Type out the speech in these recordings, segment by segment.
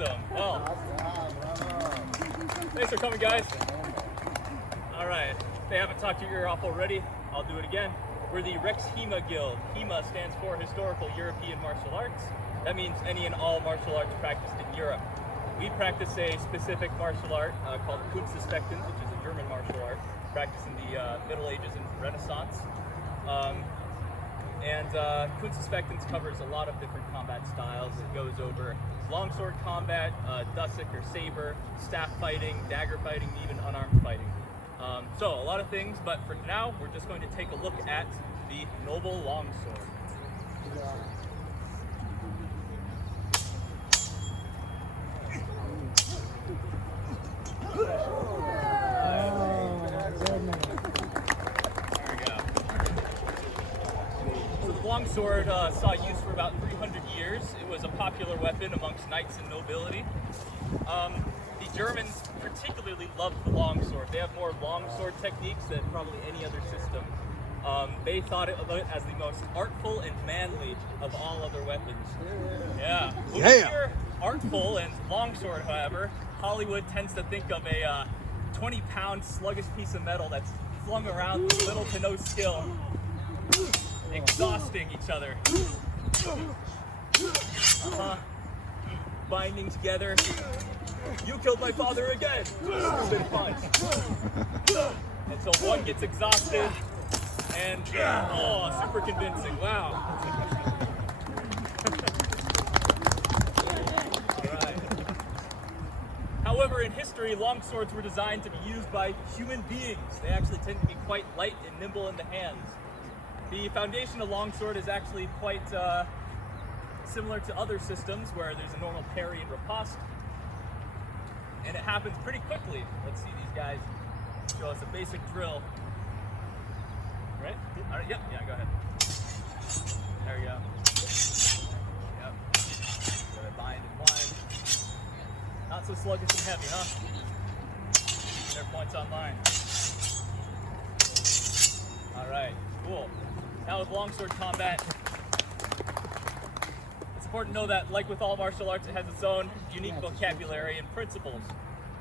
Awesome. Well, thanks for coming, guys. All right. If they haven't talked your ear off already, I'll do it again. We're the HEMA Guild. HEMA stands for Historical European Martial Arts. That means any and all martial arts practiced in Europe. We practice a specific martial art called Kunstsuspectens, which is a German martial art practiced in the Middle Ages and Renaissance. Kunstsuspectens covers a lot of different combat styles. It goes over longsword combat, dusuk or saber, staff fighting, dagger fighting, even unarmed fighting. So a lot of things, but for now, we're just going to take a look at the noble longsword. Longsword saw use for about 300 years. It was a popular weapon amongst knights and nobility. The Germans particularly loved the longsword. They have more longsword techniques than probably any other system. They thought of it as the most artful and manly of all other weapons. Yeah. When you hear artful and longsword, however, Hollywood tends to think of a 20-pound sluggish piece of metal that's flung around with little to no skill, exhausting each other. Binding together. You killed my father again. Stupid punch. And so one gets exhausted, and super convincing. Wow. All right. However, in history, longswords were designed to be used by human beings. They actually tend to be quite light and nimble in the hands. The foundation of longsword is actually quite similar to other systems where there's a normal parry and riposte, and it happens pretty quickly. Let's see these guys show us a basic drill. Right? All right. Yep. Yeah. Go ahead. There we go. Yep. Gotta bind and blind. Not so sluggish and heavy, huh? Their points online. All right. Cool. Now with longsword combat, it's important to know that, like with all martial arts, it has its own unique vocabulary and principles.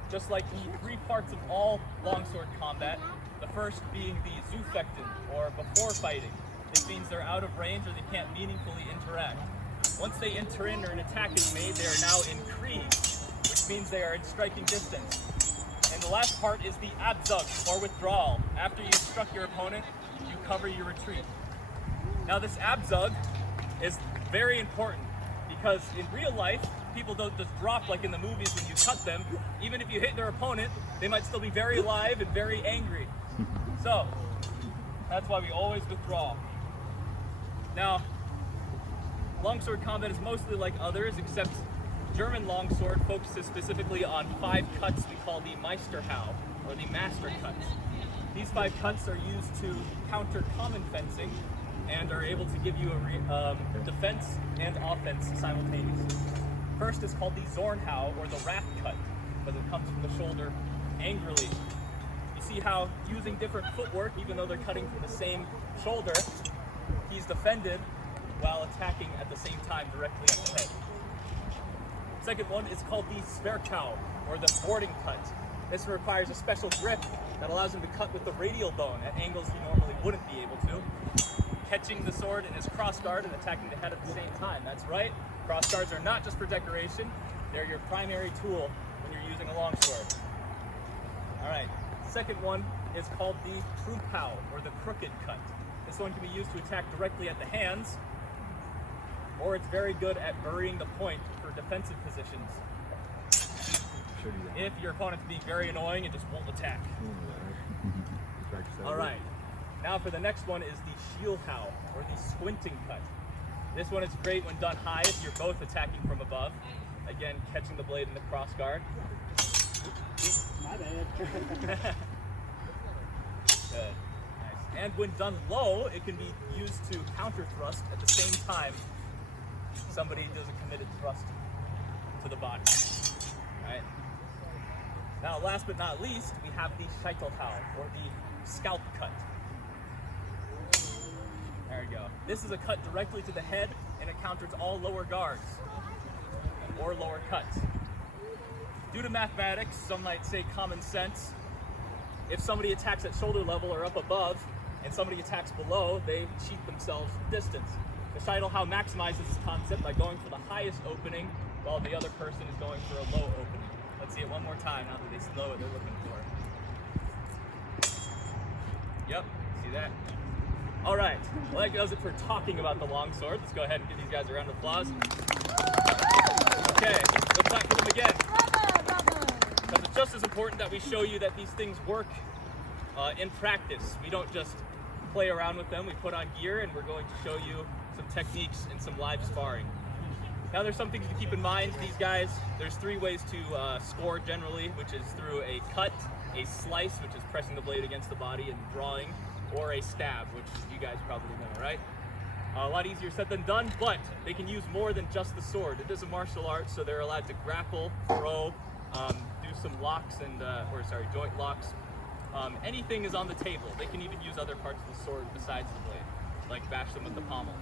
Just like the three parts of all longsword combat, the first being the Zufechten, or before fighting. This means they're out of range or they can't meaningfully interact. Once they enter in or an attack is made, they are now in Krieg, which means they are in striking distance. And the last part is the Abzug, or withdrawal. After you've struck your opponent, you cover your retreat. Now this Abzug is very important because in real life, people don't just drop like in the movies when you cut them. Even if you hit their opponent, they might still be very alive and very angry. So, that's why we always withdraw. Now, longsword combat is mostly like others, except German longsword focuses specifically on 5 cuts we call the Meisterhau, or the master cuts. These 5 cuts are used to counter common fencing and are able to give you a defense and offense simultaneously. First is called the Zornhau, or the wrath cut, because it comes from the shoulder angrily. You see how using different footwork, even though they're cutting from the same shoulder, he's defended while attacking at the same time directly at the head. Second one is called the Sperrkau, or the boarding cut. This requires a special grip that allows him to cut with the radial bone at angles he normally wouldn't be able to, catching the sword in his crossguard and attacking the head at the same time. That's right, crossguards are not just for decoration, they're your primary tool when you're using a longsword. Alright, second one is called the Trumpau, or the crooked cut. This one can be used to attack directly at the hands, or it's very good at burying the point for defensive positions. If your opponent's being very annoying and just won't attack. Alright, now for the next one is the Schielhau, or the squinting cut. This one is great when done high if you're both attacking from above. Again, catching the blade in the crossguard. My bad. Good. Nice. And when done low, it can be used to counter thrust at the same time somebody does a committed thrust to the body. Right? Now, last but not least, we have the Scheitelhau, or the scalp cut. There we go. This is a cut directly to the head, and it counters all lower guards or lower cuts. due to mathematics, some might say common sense, if somebody attacks at shoulder level or up above, and somebody attacks below, they cheat themselves distance. The Shidalhow maximizes this concept by going for the highest opening, while the other person is going for a low opening. Let's see it one more time now that they know what they're looking for. Yep, see that? All right, well that does it for talking about the longsword. Let's go ahead and give these guys a round of applause. Okay, let's clap for them again. Because it's just as important that we show you that these things work in practice. We don't just play around with them. We put on gear and we're going to show you some techniques and some live sparring. Now there's some things to keep in mind. These guys, there's 3 ways to score generally, which is through a cut, a slice, which is pressing the blade against the body and drawing, or a stab, which you guys probably know, right? A lot easier said than done, but they can use more than just the sword. It is a martial art, so they're allowed to grapple, throw, do some locks and, joint locks. Anything is on the table. They can even use other parts of the sword besides the blade, like bash them with the pommel.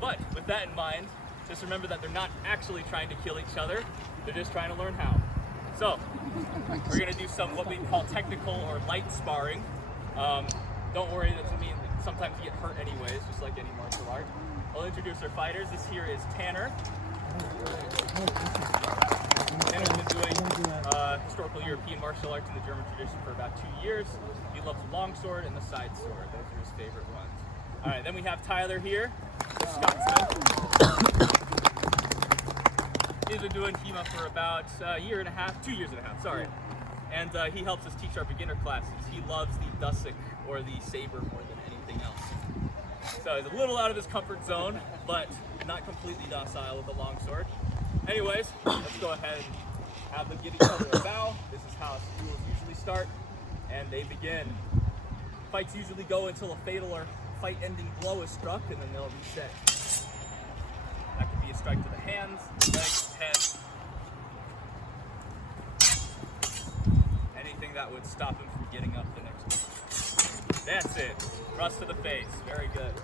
But with that in mind, just remember that they're not actually trying to kill each other. They're just trying to learn how. So, we're going to do some what we call technical or light sparring. Don't worry, that doesn't mean that sometimes you get hurt anyways, just like any martial art. I'll introduce our fighters. This here is Tanner. Tanner's been doing historical European martial arts in the German tradition for about 2 years. He loves the longsword and the side sword. Those are his favorite ones. All right, then we have Tyler here, the Scotsman. He's been doing HEMA for about a year and a half, 2 years and a half, sorry. And he helps us teach our beginner classes. He loves the Dusik or the saber more than anything else. So he's a little out of his comfort zone, but not completely docile with the longsword. Anyways, let's go ahead and have them give each other a bow. This is how duels usually start, and they begin. Fights usually go until a fatal or fight-ending blow is struck, and then they'll reset. That could be a strike to the hands, legs, head. Anything that would stop him from getting up the next time. That's it. Thrust to the face. Very good.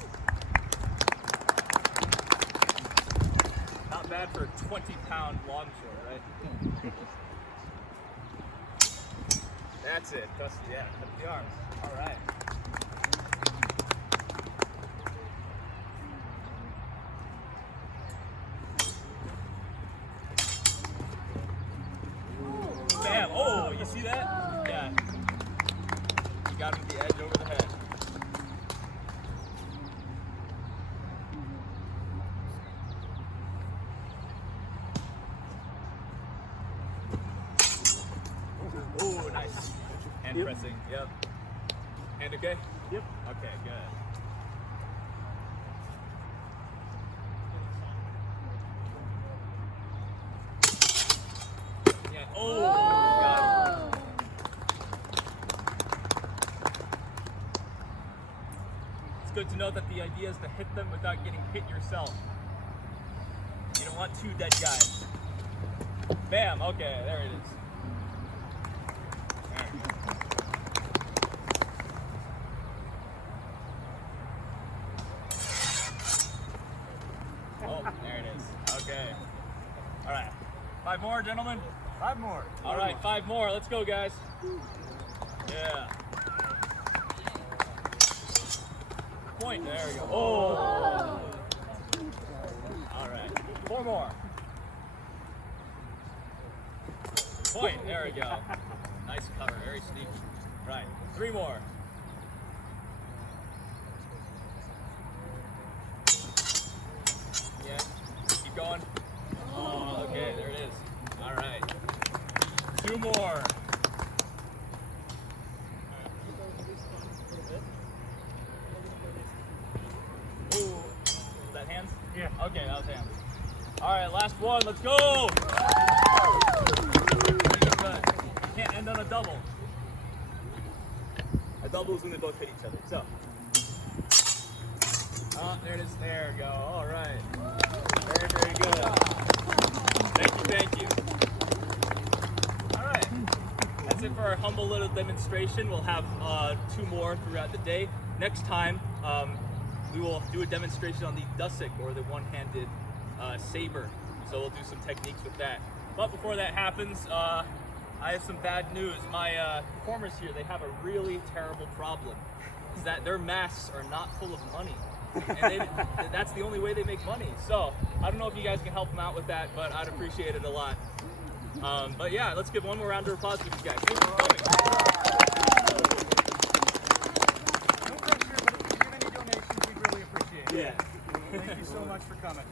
Not bad for a 20-pound longsword, right? That's it. Just, yeah, cut the arms. All right. Bam! Oh, you see that? Yeah. You got him the edge over the head. Oh, nice. Hand pressing. Yep. Hand okay? Yep. Okay, good. Yeah. Oh, got him. It's good to know that the idea is to hit them without getting hit yourself. You don't want 2 dead guys. Bam. Okay, there it is. Oh, there it is. Okay. All right. 5 more, gentlemen? 5 more. All right, 5 more. Let's go, guys. Yeah. Point. There we go. Oh. All right. 4 more. Point. There we go. Nice cover. Very sneaky. Right. 3 more. Yeah. Keep going. Oh, okay. There it is. All right. 2 more. Ooh. Is that hands? Yeah. Okay, that was hands. All right, last one. Let's go. Good. You can't end on a double. A double is when they both hit each other. So. Oh, there it is. There we go. All right. Very, very good. Thank you. All right. That's it for our humble little demonstration. We'll have 2 more throughout the day. Next time, we will do a demonstration on the Dusik, or the one-handed saber. So we'll do some techniques with that. But before that happens, I have some bad news. My performers here, they have a really terrible problem. Is that their masks are not full of money. And that's the only way they make money. So I don't know if you guys can help them out with that, but I'd appreciate it a lot. But yeah, let's give one more round of applause for these guys. Thank you for coming. No pressure, but if you give any donations, we'd really appreciate it. Yeah. Thank you so much for coming.